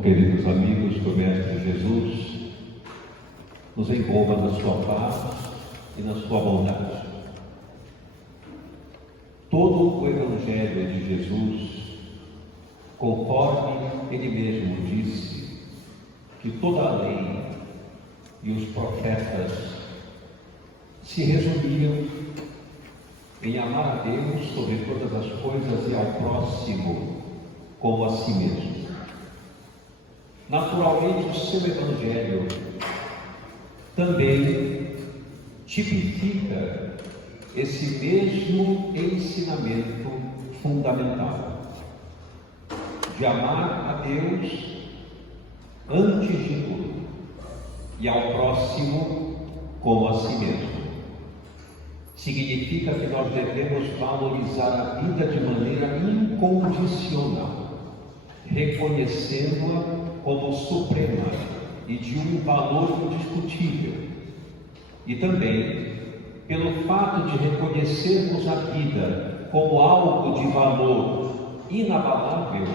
queridos amigos, que o Mestre Jesus nos envolva na sua paz e na sua bondade. Todo o Evangelho de Jesus, conforme ele mesmo disse, que toda a lei e os profetas se resumiam em amar a Deus sobre todas as coisas e ao próximo como a si mesmo. Naturalmente, o seu Evangelho também tipifica esse mesmo ensinamento fundamental de amar a Deus antes de tudo e ao próximo como a si mesmo. Significa que nós devemos valorizar a vida de maneira incondicional, reconhecendo-a como suprema e de um valor indiscutível. E também, pelo fato de reconhecermos a vida como algo de valor inabalável,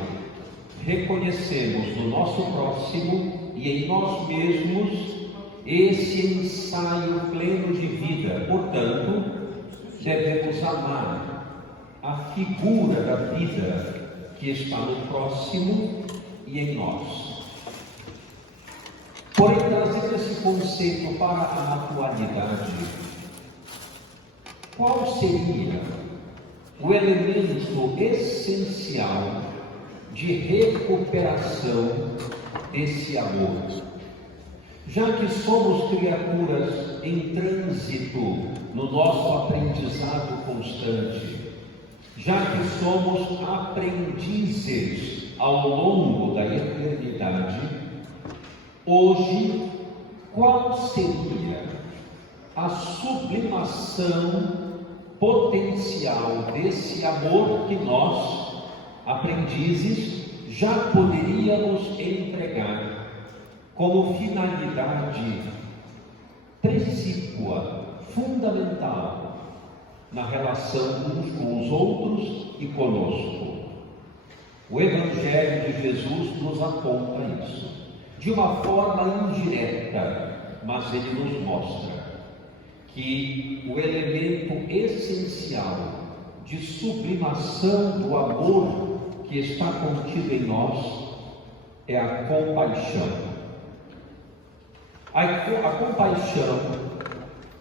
reconhecemos no nosso próximo e em nós mesmos esse ensaio pleno de vida. Portanto, devemos amar a figura da vida que está no próximo e em nós. Porém, trazendo esse conceito para a atualidade, qual seria o elemento essencial de recuperação desse amor? Já que somos criaturas em trânsito no nosso aprendizado constante, já que somos aprendizes ao longo da eternidade, hoje, qual seria a sublimação potencial desse amor que nós, aprendizes, já poderíamos entregar como finalidade precípua, fundamental, na relação uns com os outros e conosco? O Evangelho de Jesus nos aponta isso, de uma forma indireta, mas ele nos mostra que o elemento essencial de sublimação do amor que está contido em nós é a compaixão. A compaixão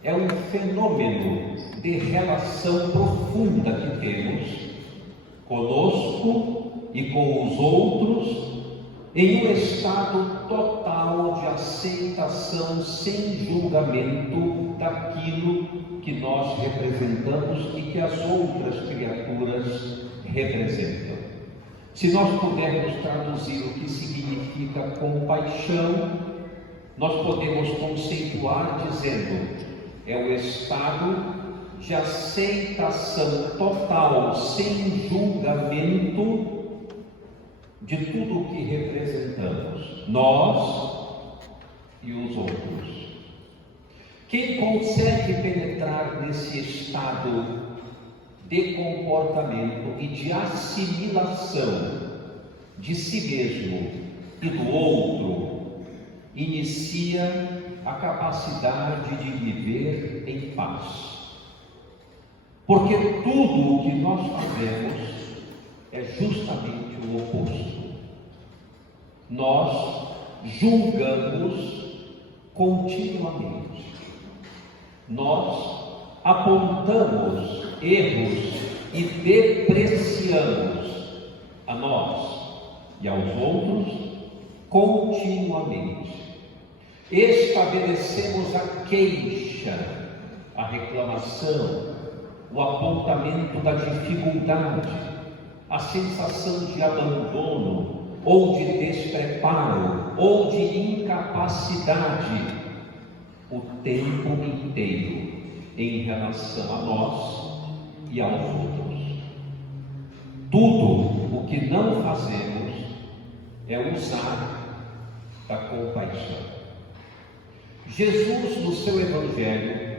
é um fenômeno de relação profunda que temos conosco e com os outros, em um estado total de aceitação sem julgamento daquilo que nós representamos e que as outras criaturas representam. Se nós pudermos traduzir o que significa compaixão, nós podemos conceituar dizendo: é o estado de aceitação total, sem julgamento, de tudo o que representamos, nós e os outros. Quem consegue penetrar nesse estado de comportamento e de assimilação de si mesmo e do outro, inicia a capacidade de viver em paz. Porque tudo o que nós fazemos é justamente o oposto. Nós julgamos continuamente. Nós apontamos erros e depreciamos a nós e aos outros continuamente. Estabelecemos a queixa, a reclamação, o apontamento da dificuldade, a sensação de abandono, ou de despreparo, ou de incapacidade, o tempo inteiro em relação a nós e aos outros. Tudo o que não fazemos é usar da compaixão. Jesus, no seu Evangelho,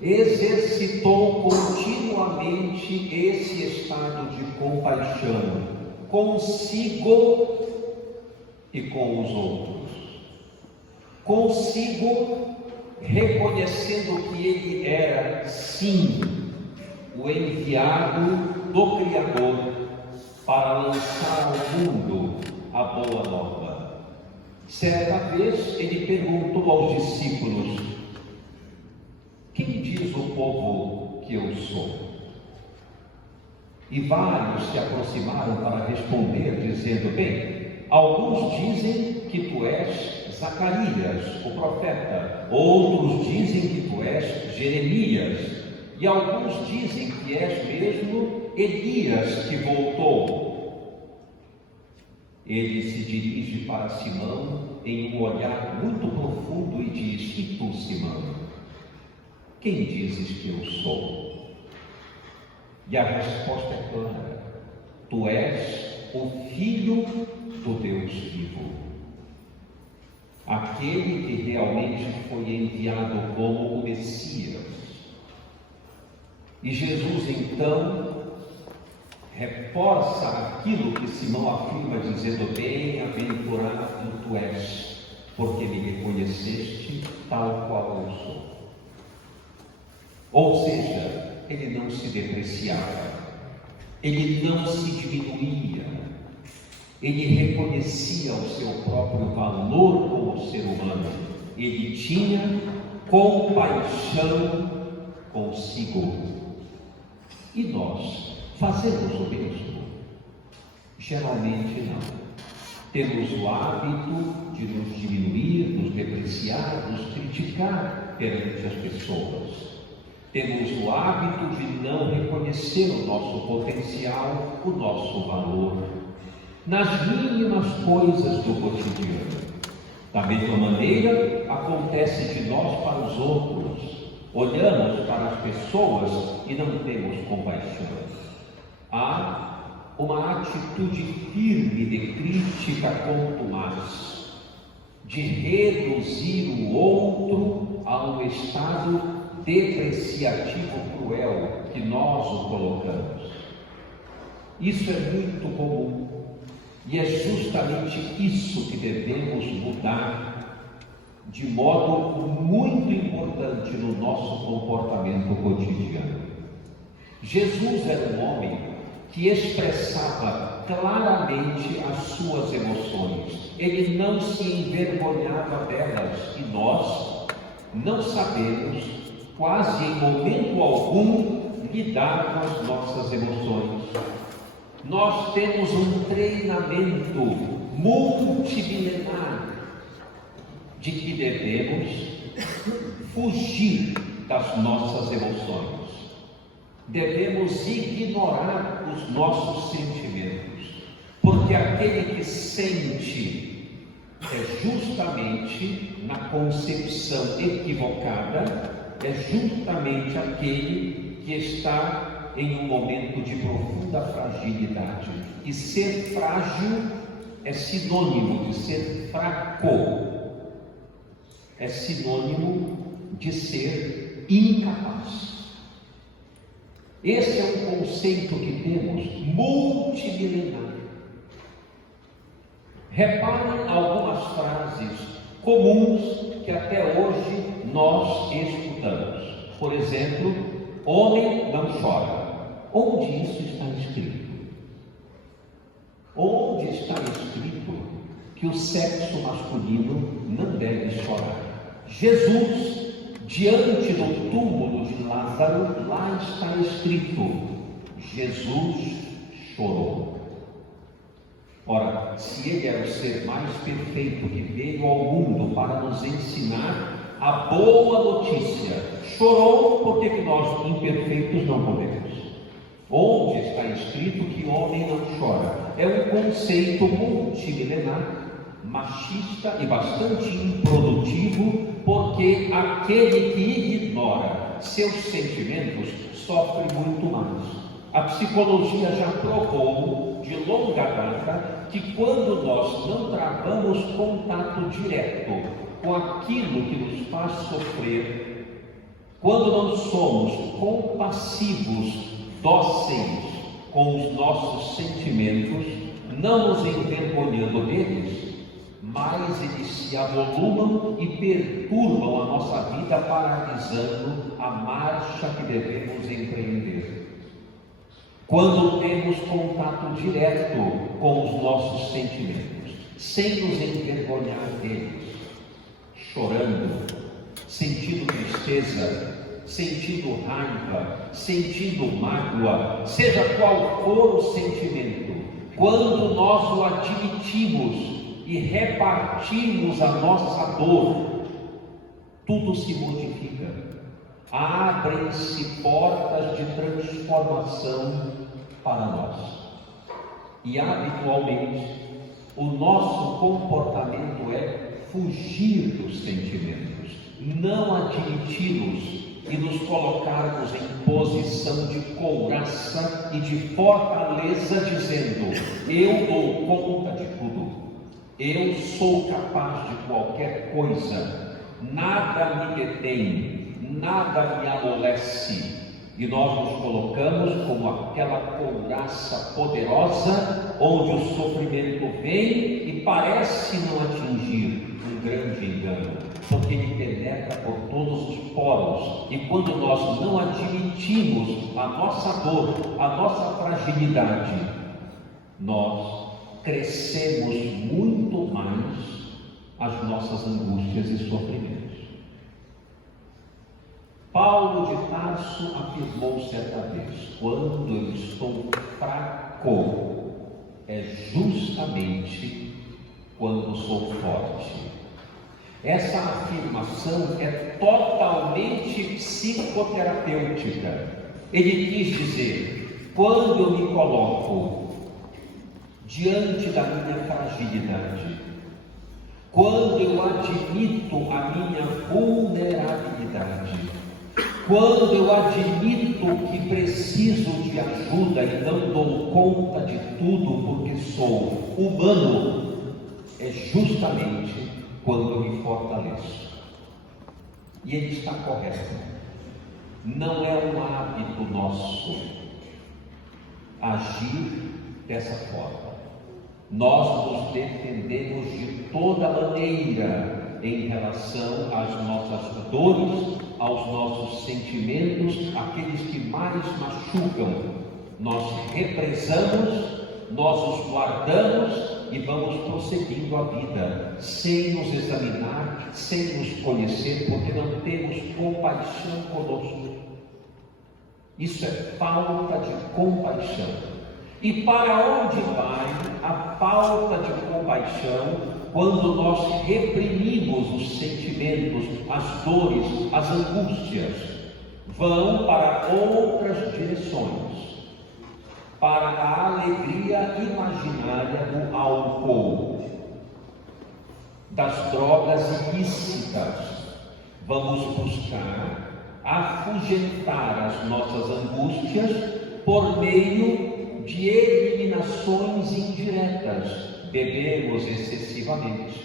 exercitou continuamente esse estado de compaixão consigo e com os outros. Consigo, reconhecendo que ele era, sim, o enviado do Criador para lançar ao mundo a boa nova. Certa vez ele perguntou aos discípulos: quem diz o povo que eu sou? E vários se aproximaram para responder, dizendo: bem, alguns dizem que tu és Zacarias, o profeta, outros dizem que tu és Jeremias, e alguns dizem que és mesmo Elias que voltou. Ele se dirige para Simão em um olhar muito profundo e diz: e tu, Simão, quem dizes que eu sou? E a resposta é clara: tu és o Filho do Deus vivo, aquele que realmente foi enviado como o Messias. E Jesus então reforça aquilo que Simão afirma, dizendo: bem-aventurado tu és, porque me reconheceste tal qual eu sou. Ou seja, ele não se depreciava, ele não se diminuía, ele reconhecia o seu próprio valor como ser humano, ele tinha compaixão consigo. E nós fazemos o mesmo? Geralmente não. Temos o hábito de nos diminuir, nos depreciar, nos criticar perante as pessoas. Temos o hábito de não reconhecer o nosso potencial, o nosso valor, nas mínimas coisas do cotidiano. Da mesma maneira, acontece de nós para os outros. Olhamos para as pessoas e não temos compaixão. Há uma atitude firme de crítica contumaz, de reduzir o outro a um estado depreciativo cruel que nós o colocamos. Isso é muito comum e é justamente isso que devemos mudar de modo muito importante no nosso comportamento cotidiano. Jesus era um homem que expressava claramente as suas emoções, ele não se envergonhava delas, e nós não sabemos quase em momento algum lidar com as nossas emoções. Nós temos um treinamento multimilenar de que devemos fugir das nossas emoções, devemos ignorar os nossos sentimentos, porque aquele que sente é justamente, na concepção equivocada, é justamente aquele que está em um momento de profunda fragilidade. E ser frágil é sinônimo de ser fraco, é sinônimo de ser incapaz. Esse é um conceito que temos multimilenar. Reparem algumas frases comuns que até hoje nós escutamos. Por exemplo, homem não chora. Onde isso está escrito? Onde está escrito que o sexo masculino não deve chorar? Jesus, diante do túmulo de Lázaro, lá está escrito: Jesus chorou. Ora, se ele era o ser mais perfeito que veio ao mundo para nos ensinar a boa notícia, chorou, porque que nós imperfeitos não podemos? Onde está escrito que homem não chora? É um conceito multimilenar, machista e bastante improdutivo, porque aquele que ignora seus sentimentos sofre muito mais. A psicologia já provou de longa data que quando nós não travamos contato direto com aquilo que nos faz sofrer, quando não somos compassivos, dóceis com os nossos sentimentos, não nos envergonhando deles, mais eles se avolumam e perturbam a nossa vida, paralisando a marcha que devemos empreender. Quando temos contato direto com os nossos sentimentos, sem nos envergonhar deles, chorando, sentindo tristeza, sentindo raiva, sentindo mágoa, seja qual for o sentimento, quando nós o admitimos e repartimos a nossa dor, tudo se modifica. Abrem-se portas de transformação para nós. E habitualmente o nosso comportamento é fugir dos sentimentos, não admiti-los e nos colocarmos em posição de couraça e de fortaleza, dizendo: eu dou conta de tudo, eu sou capaz de qualquer coisa, nada me detém, nada me amolece. E nós nos colocamos como aquela couraça poderosa, onde o sofrimento vem e parece não atingir. Um grande engano, porque ele penetra por todos os poros, e quando nós não admitimos a nossa dor, a nossa fragilidade, nós crescemos muito mais as nossas angústias e sofrimentos. Paulo de Tarso afirmou certa vez: quando eu estou fraco, é justamente quando sou forte. Essa afirmação é totalmente psicoterapêutica. Ele quis dizer: quando eu me coloco diante da minha fragilidade, quando eu admito a minha vulnerabilidade, quando eu admito que preciso de ajuda e não dou conta de tudo porque sou humano, é justamente quando eu me fortaleço. E ele está correto. Não é um hábito nosso agir dessa forma. Nós nos defendemos de toda maneira em relação às nossas dores, aos nossos sentimentos, aqueles que mais machucam. Nós represamos, nós os guardamos e vamos prosseguindo a vida, sem nos examinar, sem nos conhecer, porque não temos compaixão conosco. Isso é falta de compaixão. E para onde vai a falta de compaixão quando nós reprimimos os sentimentos, as dores, as angústias? Vão para outras direções, para a alegria imaginária do álcool, das drogas ilícitas. Vamos buscar afugentar as nossas angústias por meio de eliminações indiretas. Bebemos excessivamente,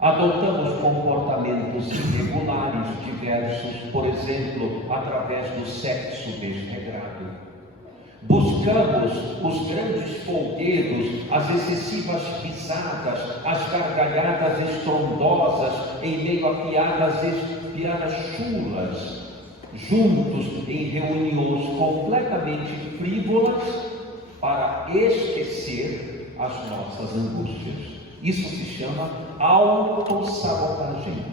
adotamos comportamentos irregulares diversos, por exemplo, através do sexo desregrado. Buscamos os grandes folguedos, as excessivas risadas, as gargalhadas estrondosas em meio a piadas chulas, juntos em reuniões completamente frívolas para esquecer as nossas angústias. Isso se chama autossabotagem.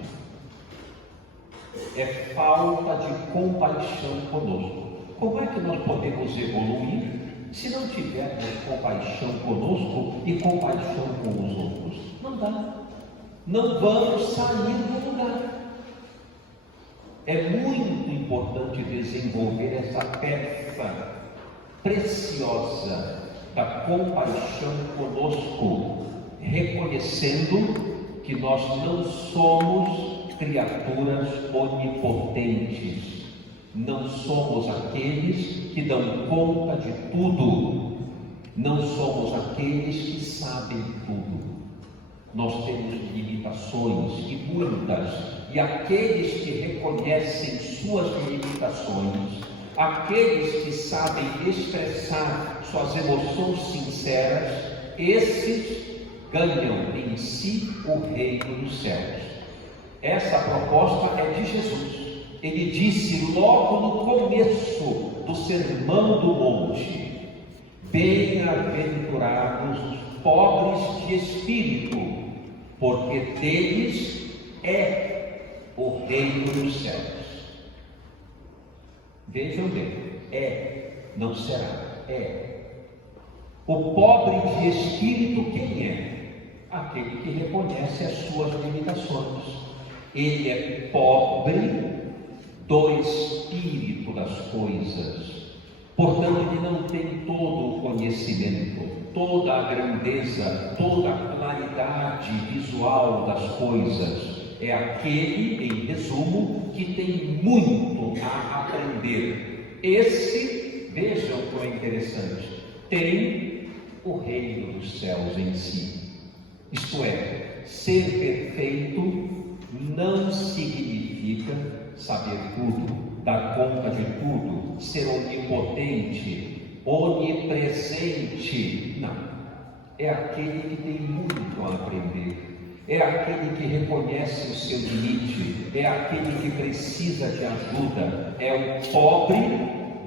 É falta de compaixão conosco. Como é que nós podemos evoluir se não tivermos compaixão conosco e compaixão com os outros? Não dá. Não vamos sair do lugar. É muito importante desenvolver essa peça preciosa da compaixão conosco, reconhecendo que nós não somos criaturas onipotentes, não somos aqueles que dão conta de tudo, não somos aqueles que sabem tudo. Nós temos limitações, e muitas, e aqueles que reconhecem suas limitações, aqueles que sabem expressar suas emoções sinceras, esses ganham em si o reino dos céus. Essa proposta é de Jesus. Ele disse logo no começo do Sermão do Monte: bem-aventurados os pobres de espírito, porque deles é o reino dos céus. Vejam bem, não será, O pobre de espírito quem é? Aquele que reconhece as suas limitações. Ele é pobre do espírito das coisas. Portanto, ele não tem todo o conhecimento, toda a grandeza, toda a claridade visual das coisas. É aquele, em resumo, que tem muito a aprender. Esse, vejam como é interessante, tem o reino dos céus em si. Isto é, ser perfeito não significa saber tudo, dar conta de tudo, ser onipotente, onipresente. Não. É aquele que tem muito a aprender. É aquele que reconhece o seu limite, é aquele que precisa de ajuda, é o pobre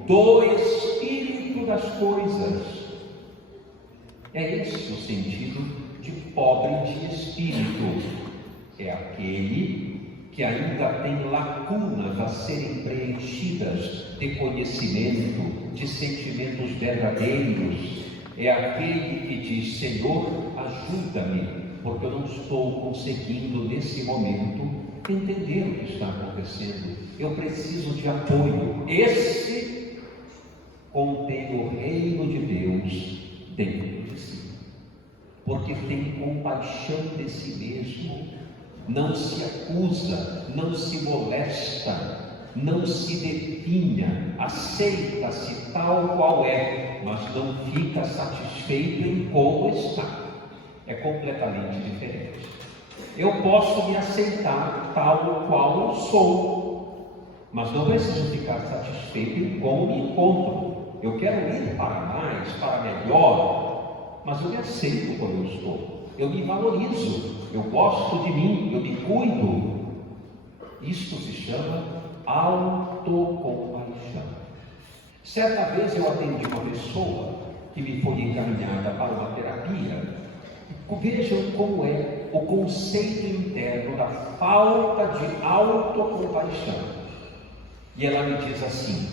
do espírito das coisas. É esse o sentido de pobre de espírito. É aquele que ainda tem lacunas a serem preenchidas de conhecimento, de sentimentos verdadeiros. É aquele que diz: Senhor, ajuda-me, porque eu não estou conseguindo nesse momento entender o que está acontecendo. Eu preciso de apoio. Esse contém o reino de Deus dentro de si, porque tem compaixão de si mesmo, não se acusa, não se molesta, não se definha, aceita-se tal qual é, mas não fica satisfeito em como está. É completamente diferente. Eu posso me aceitar tal qual eu sou, mas não preciso ficar satisfeito em como me encontro. Eu quero ir para mais, para melhor, mas eu me aceito como eu estou. Eu me valorizo, eu gosto de mim, eu me cuido. Isto se chama autocompaixão. Certa vez eu atendi uma pessoa que me foi encaminhada para uma terapia. Vejam como é o conceito interno da falta de autocompaixão. E ela me diz assim,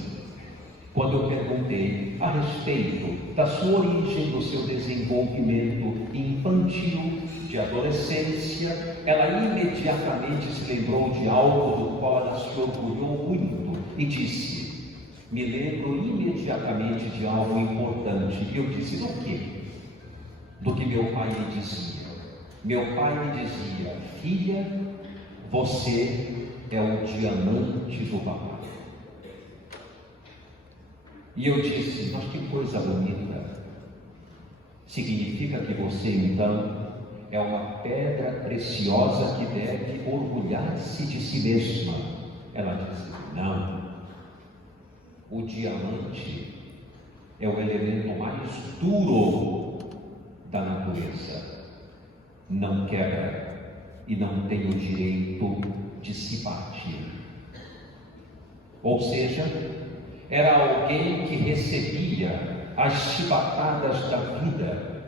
quando eu perguntei a respeito da sua origem, do seu desenvolvimento infantil, de adolescência, ela imediatamente se lembrou de algo do qual ela se orgulhou muito e disse: me lembro imediatamente de algo importante. E eu disse: do quê? Do que meu pai me dizia. Meu pai me dizia: filha, você é o diamante do papai. E eu disse: mas que coisa bonita. Significa que você então é uma pedra preciosa que deve orgulhar-se de si mesma. Ela disse: não. O diamante é o elemento mais duro da natureza, não quebra e não tem o direito de se bater. Ou seja, era alguém que recebia as chibatadas da vida,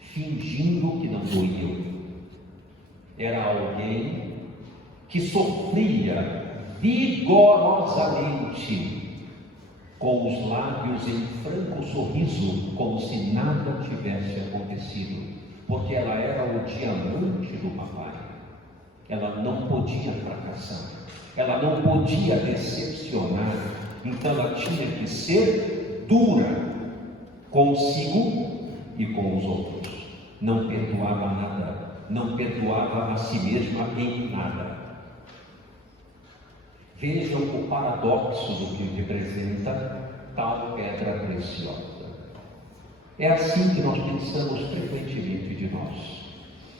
fingindo que não doíam. Era alguém que sofria vigorosamente, com os lábios em franco sorriso, como se nada tivesse acontecido, porque ela era o diamante do papai. Ela não podia fracassar, ela não podia decepcionar, então ela tinha que ser dura consigo e com os outros. Não perdoava nada, não perdoava a si mesma em nada. Vejam o paradoxo do que representa tal pedra preciosa. É assim que nós pensamos frequentemente de nós.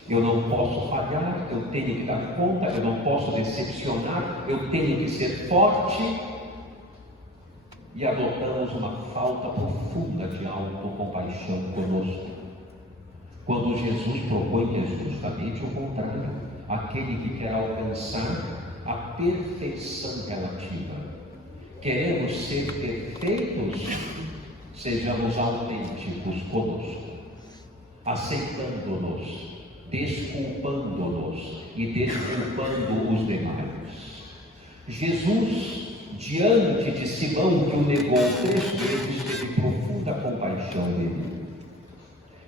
Eu não posso falhar, eu tenho que dar conta, eu não posso decepcionar, eu tenho que ser forte. E adotamos uma falta profunda de autocompaixão conosco. quando Jesus propõe que é justamente o contrário, aquele que quer alcançar a perfeição relativa. Queremos ser perfeitos? Sejamos autênticos conosco, aceitando-nos, desculpando-nos e desculpando os demais. Jesus, diante de Simão, que o negou 3 vezes, teve profunda compaixão dele.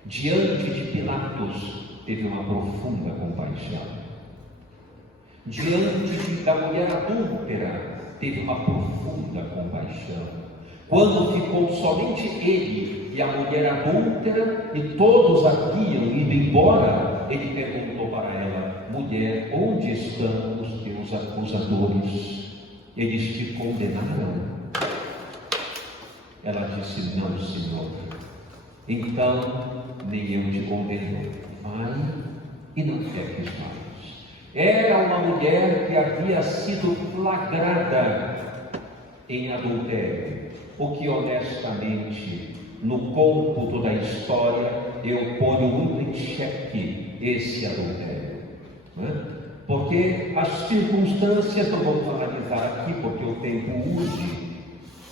Diante de Pilatos, teve uma profunda compaixão. Diante da mulher adúltera, teve uma profunda compaixão. Quando ficou somente ele e a mulher adúltera, e todos haviam ido embora, ele perguntou para ela: mulher, onde estão os teus acusadores? Eles te condenaram? Ela disse: não, Senhor. Então, nem eu te condeno. Vai e não peques mais. Era uma mulher que havia sido flagrada em adultério, o que honestamente, no cômputo da história, eu ponho muito em xeque esse adultério, porque as circunstâncias, não vamos analisar aqui porque o tempo urge,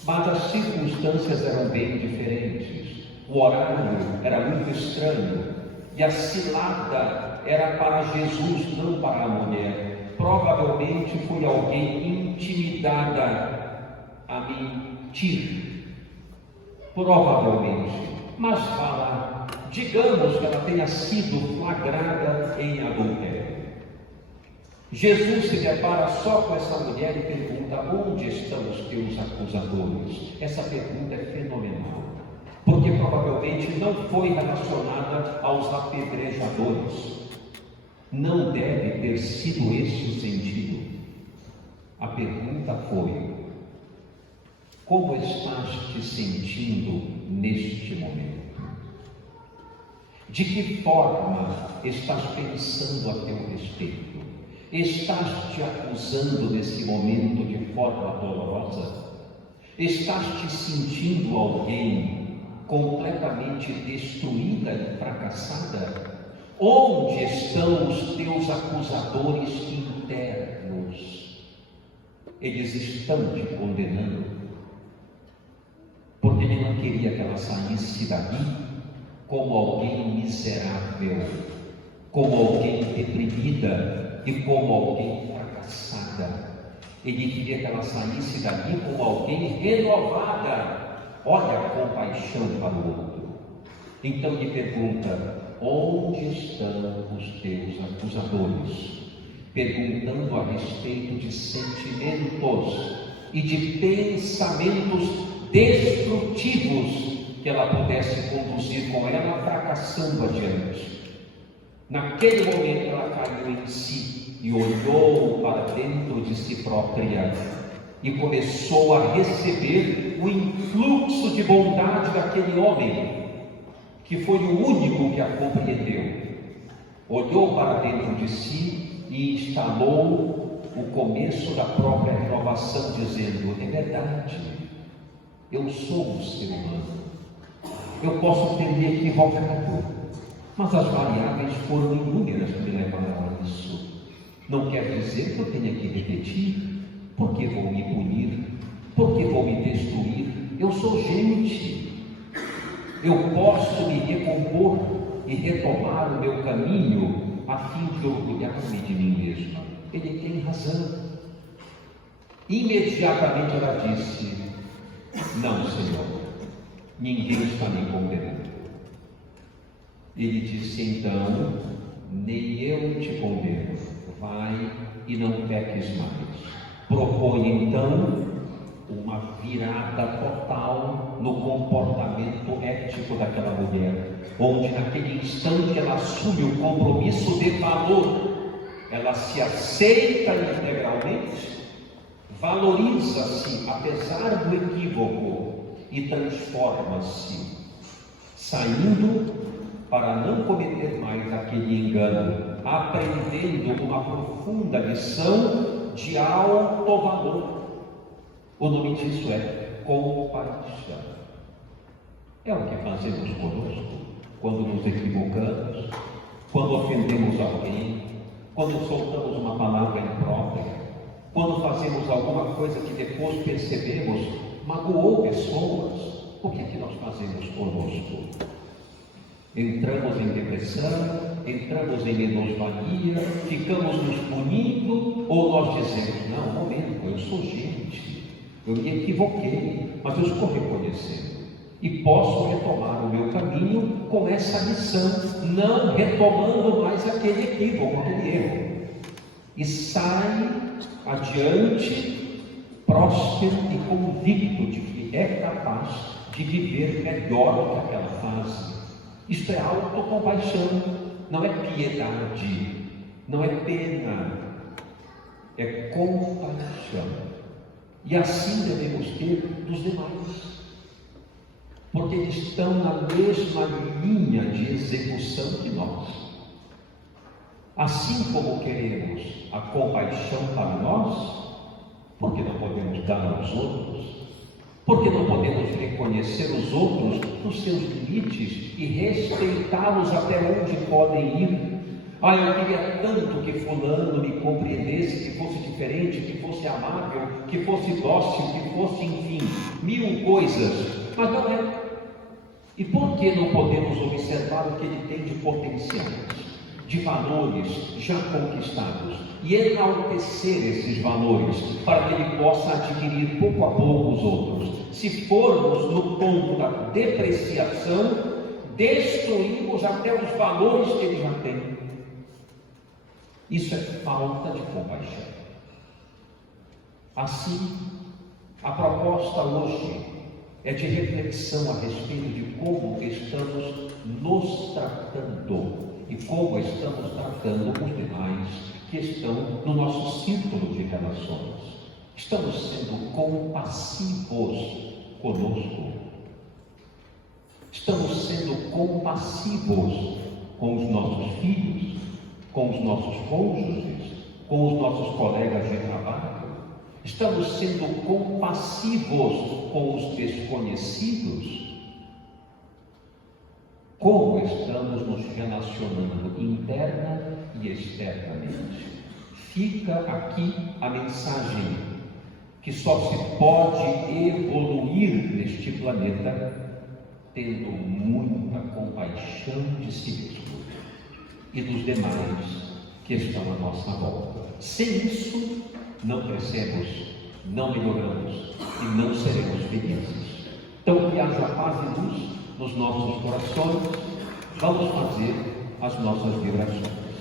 mas as circunstâncias eram bem diferentes. O horário era muito estranho e a cilada era para Jesus, não para a mulher. Provavelmente foi alguém intimidada a mentir, provavelmente, mas fala, digamos que ela tenha sido flagrada em adultério. Jesus se depara só com essa mulher e pergunta: onde estão os teus acusadores? Essa pergunta é fenomenal, porque provavelmente não foi relacionada aos apedrejadores. Não deve ter sido esse o sentido. A pergunta foi: como estás te sentindo neste momento? De que forma estás pensando a teu respeito? Estás te acusando nesse momento de forma dolorosa? Estás te sentindo alguém completamente destruída e fracassada? Onde estão os teus acusadores internos? Eles estão te condenando, porque ele não queria que ela saísse dali como alguém miserável, como alguém deprimida e como alguém fracassada. Ele queria que ela saísse dali como alguém renovada. Olha a compaixão para o outro. Então ele pergunta: onde estão os teus acusadores? Perguntando a respeito de sentimentos e de pensamentos destrutivos que ela pudesse conduzir com ela, fracassando adiante. Naquele momento ela caiu em si e olhou para dentro de si própria e começou a receber o influxo de bondade daquele homem, que foi o único que a compreendeu. Olhou para dentro de si e instalou o começo da própria renovação, dizendo: é verdade, eu sou um ser humano, eu posso ter me equivocado, mas as variáveis foram inúmeras que me levaram a isso. Não quer dizer que eu tenha que repetir, porque vou me punir, porque vou me destruir. Eu sou gente, eu posso me recompor e retomar o meu caminho a fim de orgulhar-me de mim mesmo. Ele tem razão. Imediatamente ela disse: não, Senhor, ninguém está me condenando. Ele disse então: nem eu te condeno, vai e não peques mais. Propõe então uma virada total no comportamento ético daquela mulher, onde naquele instante ela assume o compromisso de valor, ela se aceita integralmente, valoriza-se apesar do equívoco e transforma-se, saindo para não cometer mais aquele engano, aprendendo uma profunda lição de alto valor. O nome disso é compaixão. É o que fazemos conosco. quando nos equivocamos, quando ofendemos alguém, quando soltamos uma palavra imprópria, quando fazemos alguma coisa que depois percebemos magoou pessoas. O que é que nós fazemos conosco? Entramos em depressão, entramos em menosvalia, ficamos nos punindo, ou nós dizemos, não, um momento, eu sou gente, eu me equivoquei, mas eu estou reconhecendo e posso retomar o meu caminho com essa lição, não retomando mais aquele equívoco, aquele erro, e sai adiante, próspero e convicto de que é capaz de viver melhor que aquela fase. Isto é autocompaixão, não é piedade, não é pena, é compaixão. E assim devemos ter dos demais, porque eles estão na mesma linha de execução que nós. Assim como queremos a compaixão para nós, por que não podemos dar aos outros? Por que não podemos reconhecer os outros nos seus limites e respeitá-los até onde podem ir? Eu queria tanto que fulano me compreendesse, que fosse diferente, que fosse amável, que fosse dócil, que fosse, enfim, mil coisas, mas não é. E por que não podemos observar o que ele tem de potenciais, de valores já conquistados, e enaltecer esses valores, para que ele possa adquirir pouco a pouco os outros? Se formos no ponto da depreciação, destruímos até os valores que ele já tem. Isso é falta de compaixão. Assim, a proposta hoje é de reflexão a respeito de como estamos nos tratando e como estamos tratando os demais que estão no nosso círculo de relações. Estamos sendo compassivos conosco. Estamos sendo compassivos com os nossos filhos, com os nossos cônjuges, com os nossos colegas de trabalho. Estamos sendo compassivos com os desconhecidos. Como estamos nos relacionando interna e externamente? Fica aqui a mensagem que só se pode evoluir neste planeta tendo muita compaixão de si mesmo e dos demais que estão à nossa volta. Sem isso, não crescemos, não melhoramos e não seremos felizes. Então, que haja paz e luz nos nossos corações. Vamos fazer as nossas vibrações.